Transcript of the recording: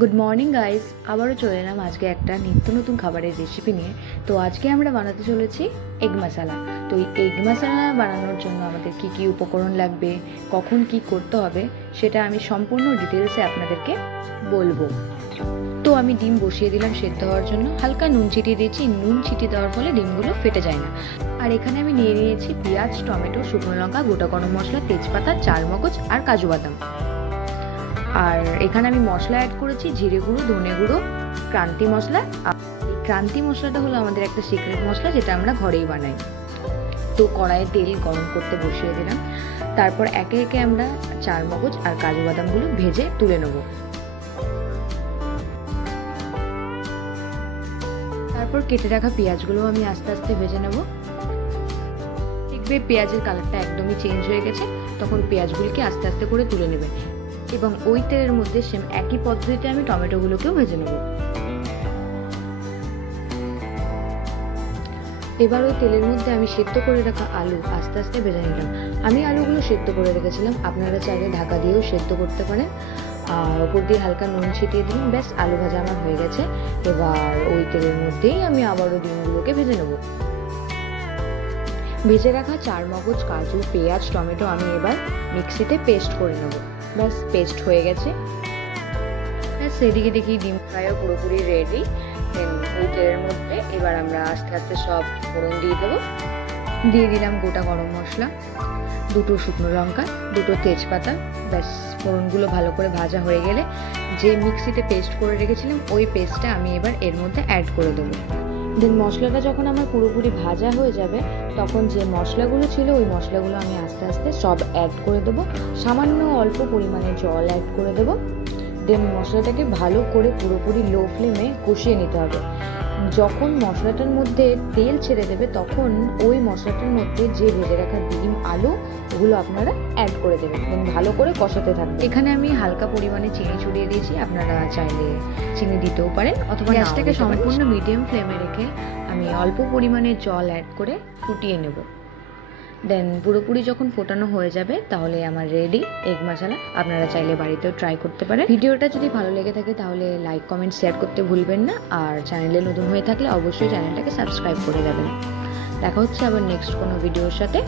Good morning guys, আবারও চলে এলাম আজকে একটা নিত্য নতুন খাবারের রেসিপি নিয়ে। তো আজকে আমরা বানাতে চলেছি এগ মশালা। তো এই এগ মশালা বানানোর জন্য আমাদের কি কি উপকরণ লাগবে, কখন কি করতে হবে, সেটা আমি সম্পূর্ণ ডিটেলসে আপনাদেরকে বলবো। তো আমি ডিম বসিয়ে দিলাম সেদ্ধ হওয়ার জন্য, হালকা নুন ছিটিয়ে দিয়েছি। নুন ছিটিয়ে দেওয়ার ফলে ডিমগুলো ফেটে যায় না। আর এখানে আমি নিয়ে নিয়েছি পেঁয়াজ, টমেটো, শুকনো লঙ্কা, গোটা গরম মশলা, তেজপাতা, চারমগজ আর কাজু বাদাম। আর এখানে আমি মশলা অ্যাড করেছি জিরে গুঁড়ো, ধনে গুঁড়ো, ক্রান্তি মশলা। এই ক্রান্তি মশলাটা হলো আমাদের একটা সিক্রেট মশলা, যেটা আমরা ঘরেই বানাই। তো কড়াইয়ে তেল গরম করতে বসিয়ে দিলাম। তারপর একে একে আমরা চারমগজ আর কাজু বাদামগুলো ভেজে তুলে নেব। তারপর কেটে রাখা পেঁয়াজগুলো আমি আস্তে আস্তে ভেজে নেব। দেখবে পেঁয়াজের কালারটা একদমই চেঞ্জ হয়ে গেছে, তখন পেঁয়াজগুলিকে আস্তে আস্তে করে তুলে নেবে। এবং ওই তেলের মধ্যে সেম একই পদ্ধতিতে আমি টমেটোগুলোকেও ভেজে নেব। এবার ওই তেলের মধ্যে আমি সেদ্ধ করে রাখা আলু আস্তে আস্তে ভেজে নিলাম। আমি আলুগুলো সেদ্ধ করে রেখেছিলাম, আপনারা চাইলে ঢাকা দিয়েও সেদ্ধ করতে পারেন। আর ওপর দিয়ে হালকা নুন ছিটিয়ে দিলাম। ব্যাস, আলু ভাজা আমার হয়ে গেছে। এবার ওই তেলের মধ্যেই আমি আবারও ডিমগুলোকে ভেজে নেব। ভেজে রাখা চারমগজ, কাজু, পেঁয়াজ, টমেটো আমি এবার মিক্সিতে পেস্ট করে নেব। ব্যাস, পেস্ট হয়ে গেছে। ব্যাস, সেদিকে দেখি ডিম ফ্রাইও পুরোপুরি রেডি। দেন ওই তেলের মধ্যে এবার আমরা আস্তে আস্তে সব ফোড়ন দিয়ে দেবো। দিয়ে দিলাম গোটা গরম মশলা, দুটো শুকনো লঙ্কা, দুটো তেজপাতা। ব্যাস, ফোড়নগুলো ভালো করে ভাজা হয়ে গেলে যে মিক্সিতে পেস্ট করে রেখেছিলাম ওই পেস্টটা আমি এবার এর মধ্যে অ্যাড করে দেবো। দেন মশলাটা যখন আমার পুরোপুরি ভাজা হয়ে যাবে, তখন যে মশলাগুলো ছিল ওই মশলাগুলো আমি আস্তে আস্তে সব অ্যাড করে দেবো। সামান্য অল্প পরিমাণে জল অ্যাড করে দেবো। দেন মশলাটাকে ভালো করে পুরোপুরি লো ফ্লেমে কষিয়ে নিতে হবে। যখন মশলাটার মধ্যে তেল ছেড়ে দেবে, তখন ওই মশলাটার মধ্যে যে ভেজে রাখা ডিম, আলু, ওগুলো আপনারা অ্যাড করে দেবেন। দেন ভালো করে কষাতে থাকবে। এখানে আমি হালকা পরিমাণে চিনি ছড়িয়ে দিয়েছি, আপনারা চাইলে চিনি দিতেও পারেন, অথবা গ্যাসটাকে সম্পূর্ণ মিডিয়াম ফ্লেমে রেখে আমি অল্প পরিমাণে জল অ্যাড করে ফুটিয়ে নেব। দেন পুরোপুরি যখন ফোটানো হয়ে যাবে, তাহলে আমার রেডি এগ মশালা। আপনারা চাইলে বাড়িতেও ট্রাই করতে পারেন। ভিডিওটা যদি ভালো লেগে থাকে তাহলে লাইক, কমেন্ট, শেয়ার করতে ভুলবেন না। আর চ্যানেলে নতুন হয়ে থাকলে অবশ্যই চ্যানেলটাকে সাবস্ক্রাইব করে দেবেন। দেখা হচ্ছে আবার নেক্সট কোনো ভিডিওর সাথে।